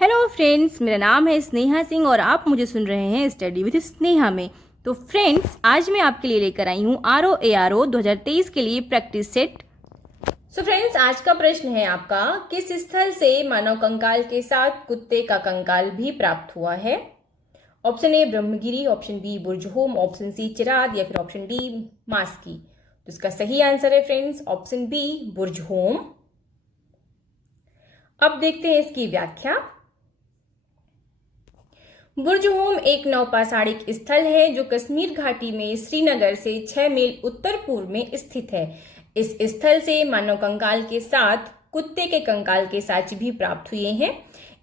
Hello friends, मेरा नाम है स्नेहा सिंह और आप मुझे सुन रहे हैं स्टडी विद स्नेहा में। तो फ्रेंड्स, आज मैं आपके लिए लेकर आई हूँ ROARO 2023 के लिए प्रैक्टिस सेट। सो फ्रेंड्स, आज का प्रश्न है आपका, किस स्थल से मानव कंकाल के साथ कुत्ते का कंकाल भी प्राप्त हुआ है? Option A Brahmagiri, option B Burzahom, option C Chirand या फिर ऑप्शन डी मास्की। तो इसका सही आंसर है फ्रेंड्स ऑप्शन बी बुर्जहोम। अब देखते हैं इसकी व्याख्या। बुर्जहोम एक नौपाषाणिक स्थल है जो कश्मीर घाटी में श्रीनगर से 6 मील उत्तर पूर्व में स्थित है। इस स्थल से मानव कंकाल के साथ कुत्ते के कंकाल के साक्ष्य भी प्राप्त हुए हैं।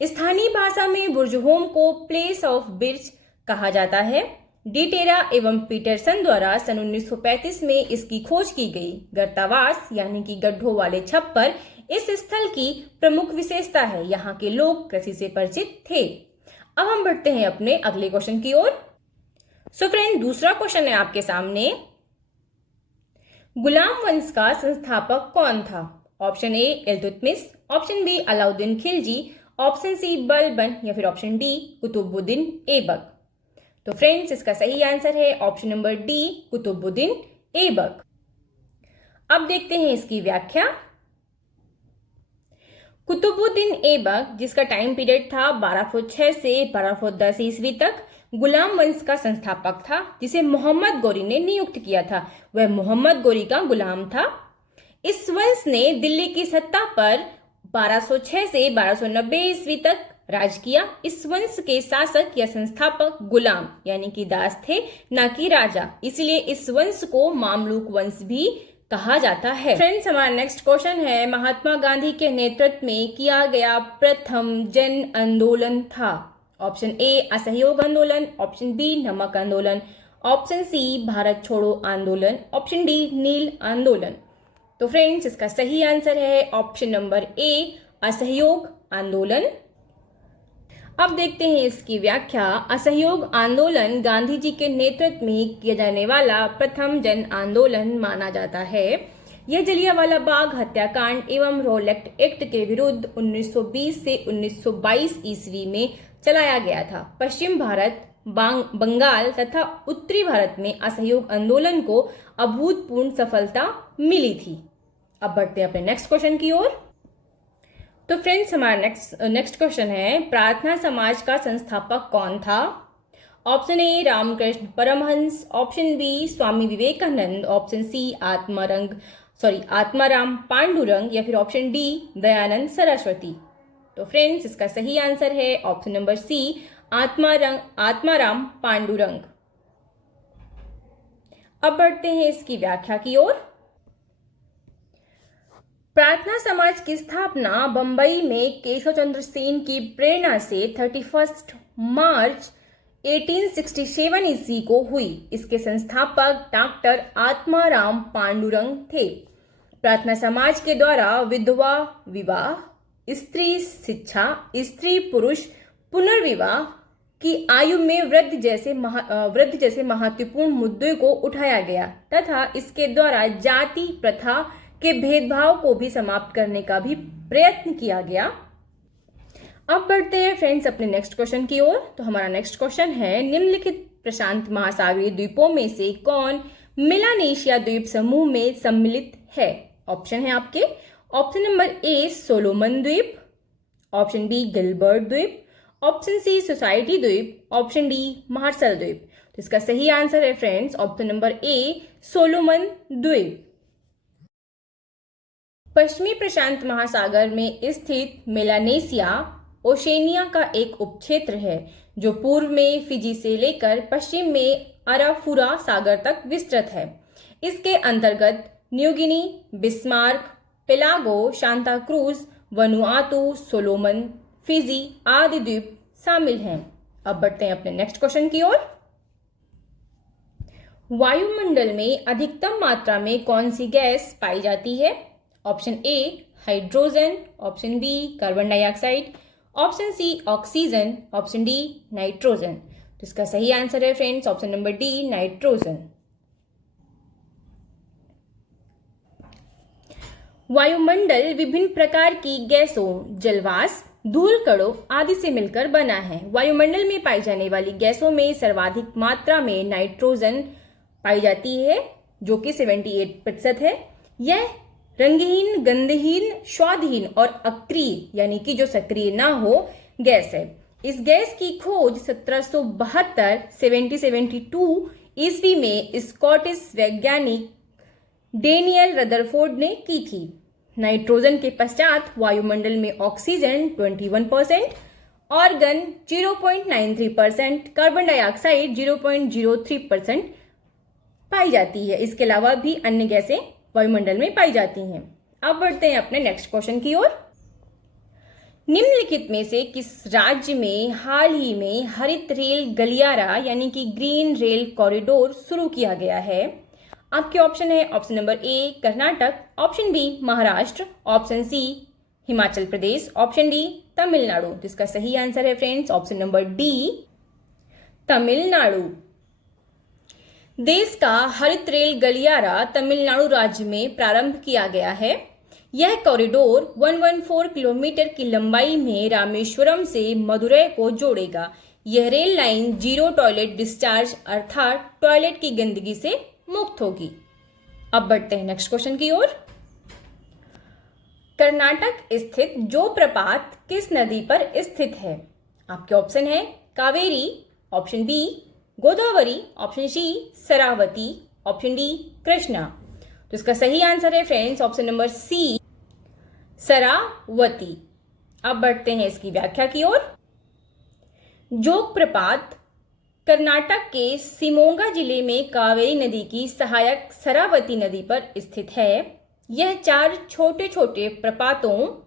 स्थानीय भाषा में बुर्जहोम को प्लेस ऑफ बिर्च कहा जाता है। डिटेरा एवं पीटरसन द्वारा सन 1935 में इसकी खोज की गई। गर्तावास यानी कि गड्ढों वाले छप्पर इस स्थल की प्रमुख विशेषता है। यहाँ के लोग कृषि से परिचित थे। अब हम बढ़ते हैं अपने अगले क्वेश्चन की ओर। सो फ्रेंड, दूसरा क्वेश्चन है आपके सामने, गुलाम वंश का संस्थापक कौन था? Option A Iltutmish, option B Alauddin Khilji, option C Balban या फिर ऑप्शन डी कुतुबुद्दीन ऐबक। तो फ्रेंड्स, इसका सही आंसर है option number D Qutbuddin Aibak. अब देखते हैं इसकी व्याख्या। कुतुबुद्दीन ऐबक, जिसका टाइम पीरियड था 1206 से 1210 ईस्वी तक, गुलाम वंश का संस्थापक था जिसे मोहम्मद गोरी ने नियुक्त किया था। वह मोहम्मद गोरी का गुलाम था। इस वंश ने दिल्ली की सत्ता पर 1206 से 1290 ईस्वी तक राज किया। इस वंश के शासक या संस्थापक गुलाम यानी कि दास थे, न कि राजा। इसलिए इस वंश को मामलुक वंश भी कहा जाता है। फ्रेंड्स, हमारा नेक्स्ट क्वेश्चन है, महात्मा गांधी के नेतृत्व में किया गया प्रथम जन आंदोलन था? ऑप्शन ए असहयोग आंदोलन, ऑप्शन बी नमक आंदोलन, ऑप्शन सी भारत छोड़ो आंदोलन, ऑप्शन डी नील आंदोलन। तो फ्रेंड्स, इसका सही आंसर है ऑप्शन नंबर ए असहयोग आंदोलन। अब देखते हैं इसकी व्याख्या। असहयोग आंदोलन गांधी जी के नेतृत्व में किया जाने वाला प्रथम जन आंदोलन माना जाता है। यह जलियांवाला बाग हत्याकांड एवं रोलेक्ट एक्ट के विरुद्ध 1920 से 1922 ईस्वी में चलाया गया था। पश्चिम भारत, बंगाल तथा उत्तरी भारत में असहयोग आंदोलन को अभूतपूर्व सफलता मिली थी। अब बढ़ते हैं अपने नेक्स्ट क्वेश्चन की ओर। तो फ्रेंड्स, हमारा नेक्स्ट क्वेश्चन है, प्रार्थना समाज का संस्थापक कौन था? Option A Ramakrishna Paramhansa, option B Swami Vivekananda, option C Atmaram Pandurang या फिर ऑप्शन डी दयानंद सरस्वती। तो फ्रेंड्स, इसका सही आंसर है option number C Atmaram Pandurang. अब बढ़ते हैं इसकी व्याख्या की ओर। प्रार्थना समाज की स्थापना बंबई में केशव चंद्र सेन की प्रेरणा से 31 मार्च 1867 ईस्वी को हुई। इसके संस्थापक डॉक्टर आत्माराम पांडुरंग थे। प्रार्थना समाज के द्वारा विधवा विवाह, स्त्री शिक्षा, स्त्री पुरुष पुनर्विवाह की आयु में वृद्धि जैसे महत्वपूर्ण मुद्दों को उठाया गया तथा इसके द्वारा जाति प्रथा के भेदभाव को भी समाप्त करने का भी प्रयत्न किया गया। अब बढ़ते हैं फ्रेंड्स अपने नेक्स्ट क्वेश्चन की ओर। तो हमारा नेक्स्ट क्वेश्चन है, निम्नलिखित प्रशांत महासागरीय द्वीपों में से कौन मेलानेशिया द्वीप समूह में सम्मिलित है? ऑप्शन है आपके, ऑप्शन नंबर ए सोलोमन द्वीप, ऑप्शन बी गिलबर्ट द्वीप, ऑप्शन सी सोसाइटी द्वीप, ऑप्शन डी मार्शल द्वीप। तो इसका सही आंसर है फ्रेंड्स ऑप्शन नंबर ए सोलोमन द्वीप। पश्चिमी प्रशांत महासागर में स्थित मेलानेशिया ओशेनिया का एक उपक्षेत्र है जो पूर्व में फिजी से लेकर पश्चिम में अराफुरा सागर तक विस्तृत है। इसके अंतर्गत New Guinea, Bismarck, archipelago, Santa Cruz, Vanuatu, Solomon, Fiji आदि द्वीप शामिल हैं। अब बढ़ते हैं अपने नेक्स्ट क्वेश्चन की ओर। वायुमंडल में अधिकतम मात्रा में कौन सी गैस पाई जाती है? Option A hydrogen, option B carbon dioxide, option C oxygen, option D nitrogen. तो इसका सही आंसर है friends option number D nitrogen. वायुमंडल विभिन्न प्रकार की गैसों जलवाष्प, धूल कणों आदि से मिलकर बना है। वायुमंडल में पाई जाने वाली गैसों में सर्वाधिक मात्रा में नाइट्रोजन पाई जाती है, जो कि 78% है। यह रंगहीन, गंधहीन, स्वादहीन और अक्रिय यानी कि जो सक्रिय ना हो गैस है। इस गैस की खोज 1772 ईस्वी में स्कॉटिश वैज्ञानिक डेनियल रदरफोर्ड ने की थी। नाइट्रोजन के पश्चात वायुमंडल में ऑक्सीजन 21%, ऑर्गन 0.93%, कार्बन डाइऑक्साइड 0.03% पाई जाती है। इसके अलावा भी अन्य गैसें वायुमंडल में पाई जाती हैं। अब बढ़ते हैं अपने नेक्स्ट क्वेश्चन की ओर। निम्नलिखित में से किस राज्य में हाल ही में हरित रेल गलियारा यानी कि ग्रीन रेल कॉरिडोर शुरू किया गया है? आपके ऑप्शन है option number A Karnataka, option B Maharashtra, option C Himachal Pradesh, option D Tamil Nadu. जिसका सही आंसर है friends option number D Tamil Nadu. देश का हरित रेल गलियारा तमिलनाडु राज्य में प्रारंभ किया गया है। यह कॉरिडोर 114 किलोमीटर की लंबाई में रामेश्वरम से मदुरै को जोड़ेगा। यह rail line zero toilet discharge अर्थात टॉयलेट की गंदगी से मुक्त होगी। अब बढ़ते हैं नेक्स्ट क्वेश्चन की ओर। कर्नाटक स्थित जो प्रपात किस नदी पर स्थित है? आपके ऑप्शन है Kaveri, option B Godavari, option C Sharavati, option D Krishna. तो इसका सही आंसर है friends option number C Sharavati. अब बढ़ते हैं इसकी व्याख्या की ओर। जोग प्रपात कर्नाटक के शिमोगा जिले में कावेरी नदी की सहायक शरावती नदी पर स्थित है। यह 4 छोटे छोटे प्रपातों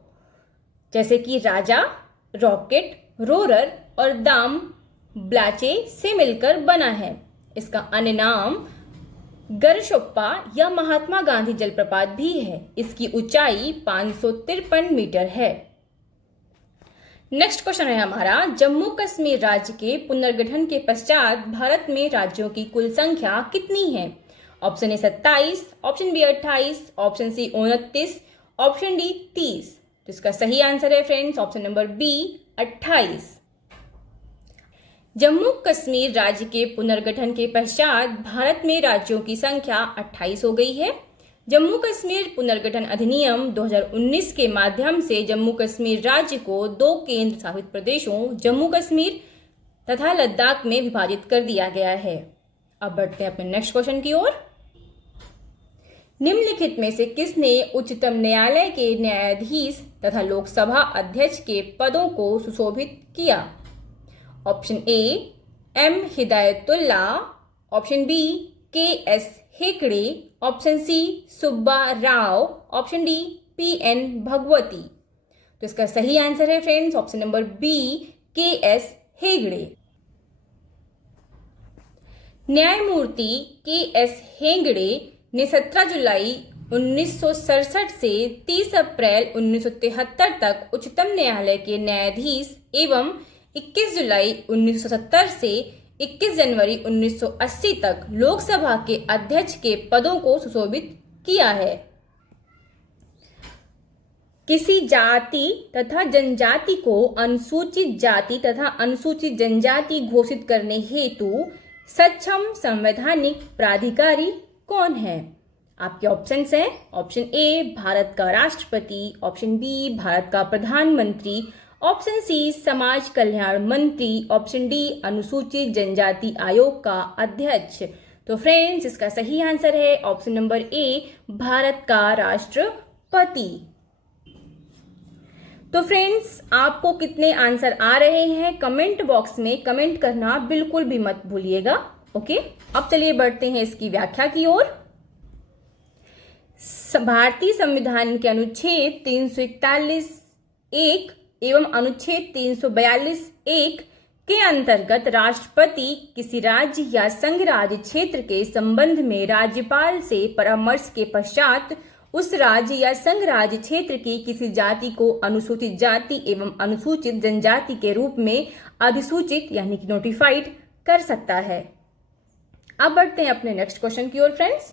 जैसे कि राजा, रॉकेट, रोरर और दाम ब्लाचे से मिलकर बना है। इसका अन्य नाम गरशोप्पा या महात्मा गांधी जलप्रपात भी है। इसकी ऊंचाई 553 मीटर है। नेक्स्ट क्वेश्चन है हमारा, जम्मू कश्मीर राज्य के पुनर्गठन के पश्चात भारत में राज्यों की कुल संख्या कितनी है? Option A 27, option B 28, option C 29, option D 30। तो इसका सही आंसर है friends option number B 28। Jammu Kashmir राज्य के पुनर्गठन के पश्चात भारत में राज्यों की संख्या 28 हो गई है। जम्मू कश्मीर पुनर्गठन अधिनियम 2019 के माध्यम से जम्मू कश्मीर राज्य को 2 केंद्र शासित प्रदेशों जम्मू कश्मीर तथा लद्दाख में विभाजित कर दिया गया है। अब बढ़ते हैं अपने नेक्स्ट क्वेश्चन की ओर। निम्नलिखित में से किसने उच्चतम न्यायालय के न्यायाधीश तथा लोकसभा अध्यक्ष के पदों को सुशोभित किया? Option A M Hidayatullah, option B K S Hegde, option C Subba Rao, option D P N Bhagwati. तो इसका सही आंसर है friends option number B K S Hegde. न्यायमूर्ति के एस हेगड़े ने 17 जुलाई 1967 से 30 अप्रैल 1973 तक उच्चतम न्यायालय के न्यायाधीश एवं 21 जुलाई 1970 से 21 जनवरी 1980 तक लोकसभा के अध्यक्ष के पदों को सुशोभित किया है। किसी जाति तथा जनजाति को अनुसूचित जाति तथा अनुसूचित जनजाति घोषित करने हेतु सक्षम संवैधानिक प्राधिकारी कौन है? आपके ऑप्शंस हैं ऑप्शन ए भारत का राष्ट्रपति, ऑप्शन बी भारत का प्रधानमंत्री, ऑप्शन सी समाज कल्याण मंत्री, ऑप्शन डी अनुसूचित जनजाति आयोग का अध्यक्ष। तो फ्रेंड्स इसका सही आंसर है ऑप्शन नंबर ए भारत का राष्ट्रपति। तो फ्रेंड्स आपको कितने आंसर आ रहे हैं कमेंट बॉक्स में कमेंट करना बिल्कुल भी मत भूलिएगा। ओके, अब चलिए बढ़ते हैं इसकी व्याख्या की ओर। भारतीय संविधान के अनुच्छेद 341(1) एवं अनुच्छेद 342(1) के अंतर्गत राष्ट्रपति किसी राज्य या संघ राज्य क्षेत्र के संबंध में राज्यपाल से परामर्श के पश्चात उस राज्य या संघ राज्य क्षेत्र की किसी जाति को अनुसूचित जाति एवं अनुसूचित जनजाति के रूप में अधिसूचित यानी कि नोटिफाइड कर सकता है। अब बढ़ते हैं अपने नेक्स्ट क्वेश्चन की ओर फ्रेंड्स।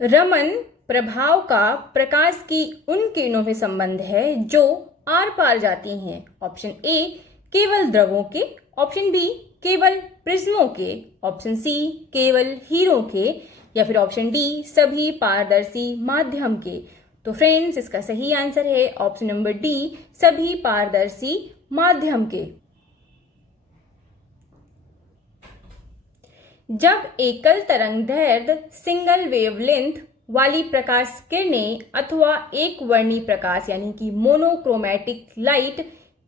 रमन प्रभाव का प्रकाश की उन किरणों से संबंध है जो आर पार जाती हैं? ऑप्शन ए केवल द्रवों के, ऑप्शन बी केवल प्रिज्मों के, ऑप्शन सी केवल हीरों के, या फिर ऑप्शन डी सभी पारदर्शी माध्यम के। तो फ्रेंड्स इसका सही आंसर है ऑप्शन नंबर डी, सभी पारदर्शी माध्यम के। जब एकल तरंगदैर्घ्य सिंगल वेवलेंथ वाली प्रकाश किरणें अथवा एक वर्णी प्रकाश यानी कि मोनोक्रोमैटिक लाइट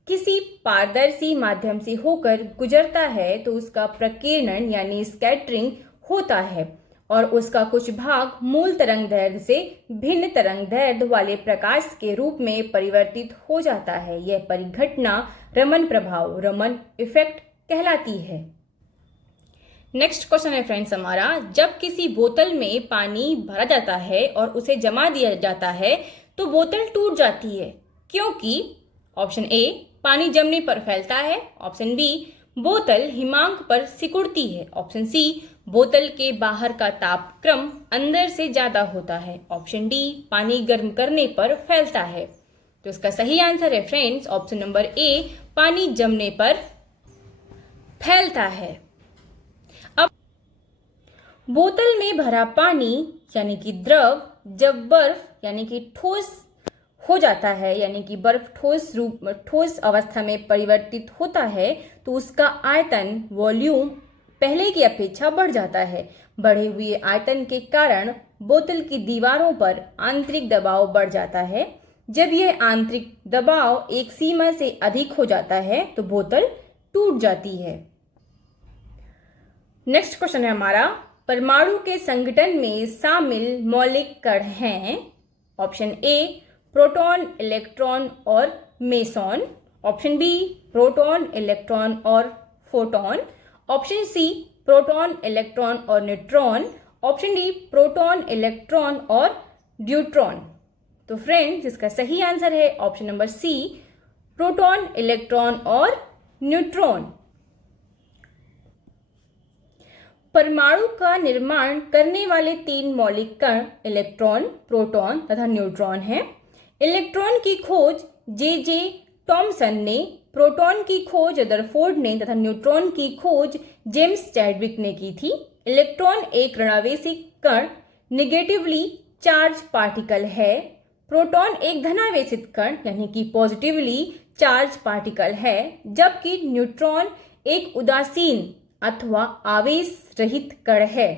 किसी पारदर्शी माध्यम से होकर गुजरता है तो उसका प्रकीर्णन यानी स्कैटरिंग होता है और उसका कुछ भाग मूल तरंगदैर्घ्य से भिन्न तरंगदैर्घ्य वाले प्रकाश के रूप में परिवर्तित हो जाता है। यह परिघटना रमन प्रभाव, रमन इफेक्ट कहलाती है। नेक्स्ट क्वेश्चन है फ्रेंड्स हमारा, जब किसी बोतल में पानी भरा जाता है और उसे जमा दिया जाता है तो बोतल टूट जाती है, क्योंकि ऑप्शन ए पानी जमने पर फैलता है, ऑप्शन बी बोतल हिमांक पर सिकुड़ती है, ऑप्शन सी बोतल के बाहर का तापक्रम अंदर से ज्यादा होता है, ऑप्शन डी पानी गर्म करने पर फैलता है। तो इसका सही आंसर है फ्रेंड्स ऑप्शन नंबर ए, पानी जमने पर फैलता है। अब बोतल में भरा पानी यानी कि द्रव जब बर्फ यानी कि ठोस हो जाता है यानी कि बर्फ ठोस अवस्था में परिवर्तित होता है तो उसका आयतन वॉल्यूम पहले की अपेक्षा बढ़ जाता है। बढ़े हुए आयतन के कारण बोतल की दीवारों पर आंतरिक दबाव बढ़ जाता है। जब यह आंतरिक दबाव एक सीमा से अधिक हो जाता है तो बोतल टूट जाती है। नेक्स्ट क्वेश्चन है हमारा, परमाणु के संगठन में शामिल मौलिक कण हैं? ऑप्शन ए प्रोटॉन, इलेक्ट्रॉन और meson, option B proton, electron और photon, option C proton, electron और neutron, option D proton, electron और ड्यूट्रॉन। तो फ्रेंड्स इसका सही आंसर है option number C, proton, electron और न्यूट्रॉन। परमाणु का निर्माण करने वाले तीन मौलिक कण इलेक्ट्रॉन, प्रोटॉन तथा न्यूट्रॉन हैं। इलेक्ट्रॉन की खोज जे टॉमसन ने, प्रोटॉन की खोज रदरफोर्ड ने तथा न्यूट्रॉन की खोज जेम्स चैडविक ने की थी। इलेक्ट्रॉन एक ऋणावेशी कण नेगेटिवली चार्ज पार्टिकल है। प्रोटॉन एक धनावेशित कण यानी कि पॉजिटिवली चार्ज पार्टिकल है, जबकि न्यूट्रॉन एक उदासीन अथवा आवेश रहित कण है।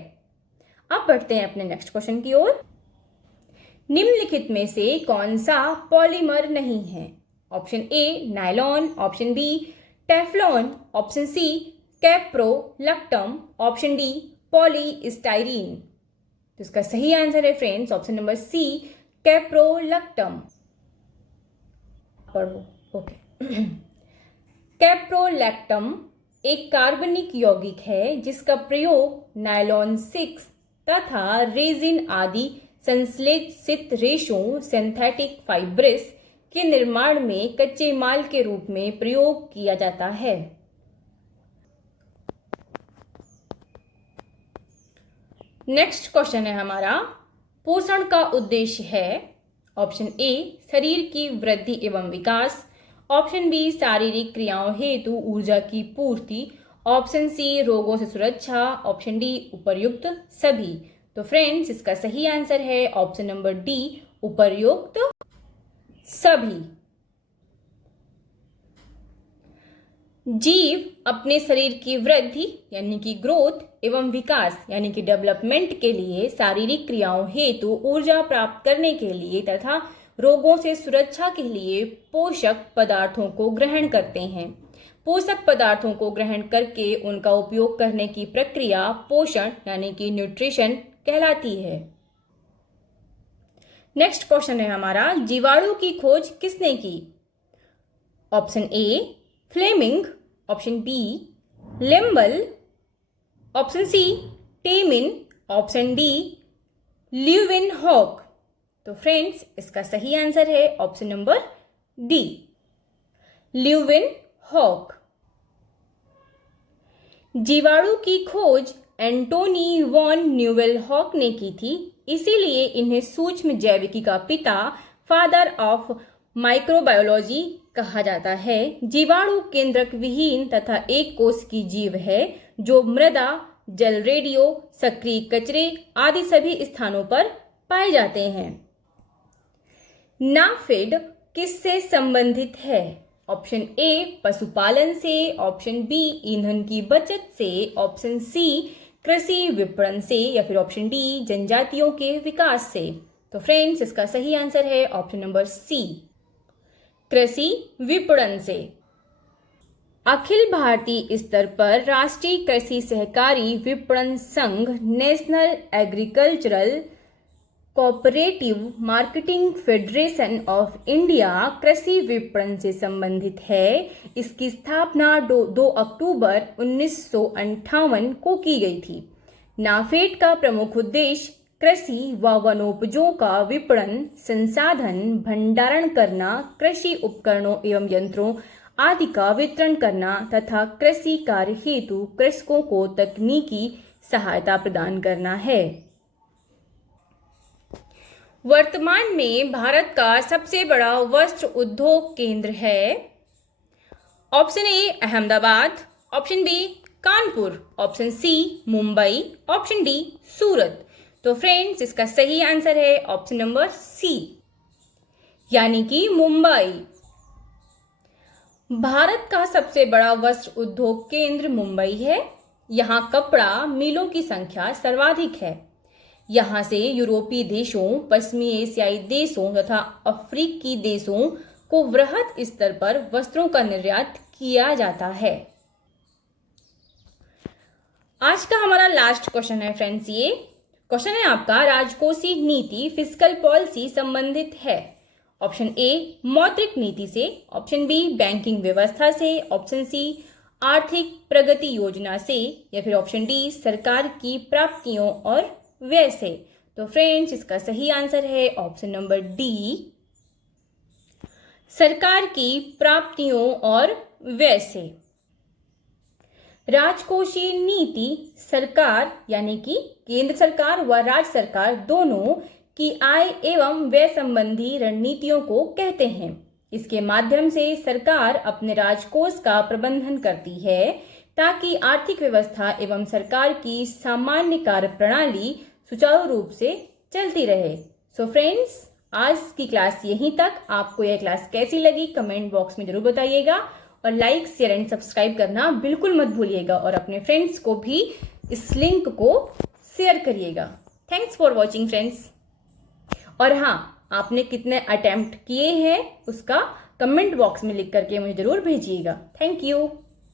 अब बढ़ते हैं अपने नेक्स्ट क्वेश्चन की ओर। निम्नलिखित में से कौन सा पॉलीमर नहीं है? Option A nylon, option B Teflon, option C caprolactam, option D polystyrene. तो इसका सही आंसर है friends option number C caprolactam. पढ़ो ओके। कैप्रोलैक्टम एक कार्बनिक यौगिक है जिसका प्रयोग नायलॉन 6 तथा रेजिन आदि संश्लेषित रेशों सिंथेटिक फाइब्रिस के निर्माण में कच्चे माल के रूप में प्रयोग किया जाता है। नेक्स्ट क्वेश्चन है हमारा, पोषण का उद्देश्य है? ऑप्शन ए शरीर की वृद्धि एवं विकास, ऑप्शन बी शारीरिक क्रियाओं हेतु ऊर्जा की पूर्ति, ऑप्शन सी रोगों से सुरक्षा, ऑप्शन डी उपर्युक्त सभी। तो फ्रेंड्स इसका सही आंसर है ऑप्शन नंबर डी उपर्युक्त सभी। जीव अपने शरीर की वृद्धि यानी कि ग्रोथ एवं विकास यानी कि डेवलपमेंट के लिए शारीरिक क्रियाओं हेतु ऊर्जा प्राप्त करने के लिए तथा रोगों से सुरक्षा के लिए पोषक पदार्थों को ग्रहण करते हैं। पोषक पदार्थों को ग्रहण करके उनका उपयोग करने की प्रक्रिया पोषण यानी कि न्यूट्रिशन कहलाती है। नेक्स्ट क्वेश्चन है हमारा, जीवाणु की खोज किसने की? Option A Fleming, option B लिम्बल, option C Temin, option D Leeuwenhoek. तो फ्रेंड्स इसका सही आंसर है ऑप्शन नंबर डी ल्यूवेनहॉक। जीवाणु की खोज एंटोनी वॉन न्यूवेनहॉक ने की थी, इसीलिए इन्हें सूक्ष्म जैविकी का पिता फादर ऑफ माइक्रोबायोलॉजी कहा जाता है। जीवाणु केंद्रक विहीन तथा एक कोश की जीव है जो मृदा, जल, रेडियो, सक्रिय कचरे आदि सभी स्थानों पर पाए जाते हैं। नाफेड किससे संबंधित है? ऑप्शन ए पशुपालन से, ऑप्शन बी ईंधन की बचत से, ऑप्शन सी कृषि विपणन से या फिर ऑप्शन डी जनजातियों के विकास से। तो फ्रेंड्स, इसका सही आंसर है ऑप्शन नंबर सी, कृषि विपणन से। अखिल भारतीय स्तर पर राष्ट्रीय कृषि सहकारी विपणन संघ national agricultural cooperative marketing federation of India कृषि विपणन से संबंधित है। इसकी स्थापना 2 अक्टूबर 1958 को की गई थी। नाफेड का प्रमुख उद्देश्य कृषि व वनोपजों का विपणन, संसाधन, भंडारण करना, कृषि उपकरणों एवं यंत्रों आदि का वितरण करना तथा कृषि कार्य हेतु कृषकों को तकनीकी सहायता प्रदान करना है। वर्तमान में भारत का सबसे बड़ा वस्त्र उद्योग केंद्र है। Option A Ahmedabad, option B Kanpur, option C Mumbai, option D Surat. तो फ्रेंड्स, इसका सही आंसर है ऑप्शन नंबर सी, यानी कि मुंबई। भारत का सबसे बड़ा वस्त्र उद्योग केंद्र मुंबई है। यहाँ कपड़ा मिलों की संख्या सर्वाधिक है। यहाँ से यूरोपीय देशों, पश्चिमी एशियाई देशों तथा अफ्रीकी देशों को वृहद स्तर पर वस्त्रों का निर्यात किया जाता है। आज का हमारा लास्ट क्वेश्चन है फ्रेंड्स। ये क्वेश्चन है आपका राजकोषीय नीति फिस्कल पॉलिसी संबंधित है। ऑप्शन ए मौद्रिक नीति से, ऑप्शन बी बैंकिंग व्यवस्था से, ऑप्शन सी आर्थिक प्रगति योजना से या फिर ऑप्शन डी सरकार की प्राप्तियों और व्यय से। तो फ्रेंड्स, इसका सही आंसर है ऑप्शन नंबर डी, सरकार की प्राप्तियों और व्यय से। राजकोषीय नीति सरकार यानी कि केंद्र सरकार व राज्य सरकार दोनों की आय एवं व्यय संबंधी रणनीतियों को कहते हैं। इसके माध्यम से सरकार अपने राजकोष का प्रबंधन करती है ताकि आर्थिक व्यवस्था एवं सरकार की सामान्य कार्य प्रणाली सुचारू रूप से चलती रहे। सो फ्रेंड्स, आज की क्लास यहीं तक। आपको यह क्लास कैसी लगी कमेंट बॉक्स में जरूर बताइएगा और लाइक, शेयर एंड सब्सक्राइब करना बिल्कुल मत भूलिएगा और अपने फ्रेंड्स को भी इस लिंक को शेयर करिएगा। Thanks for watching friends. और हाँ, आपने कितने अटेम्प्ट किए हैं उसका कमेंट बॉक्स में लिख करके मुझे जरूर भेजिएगा। Thank you.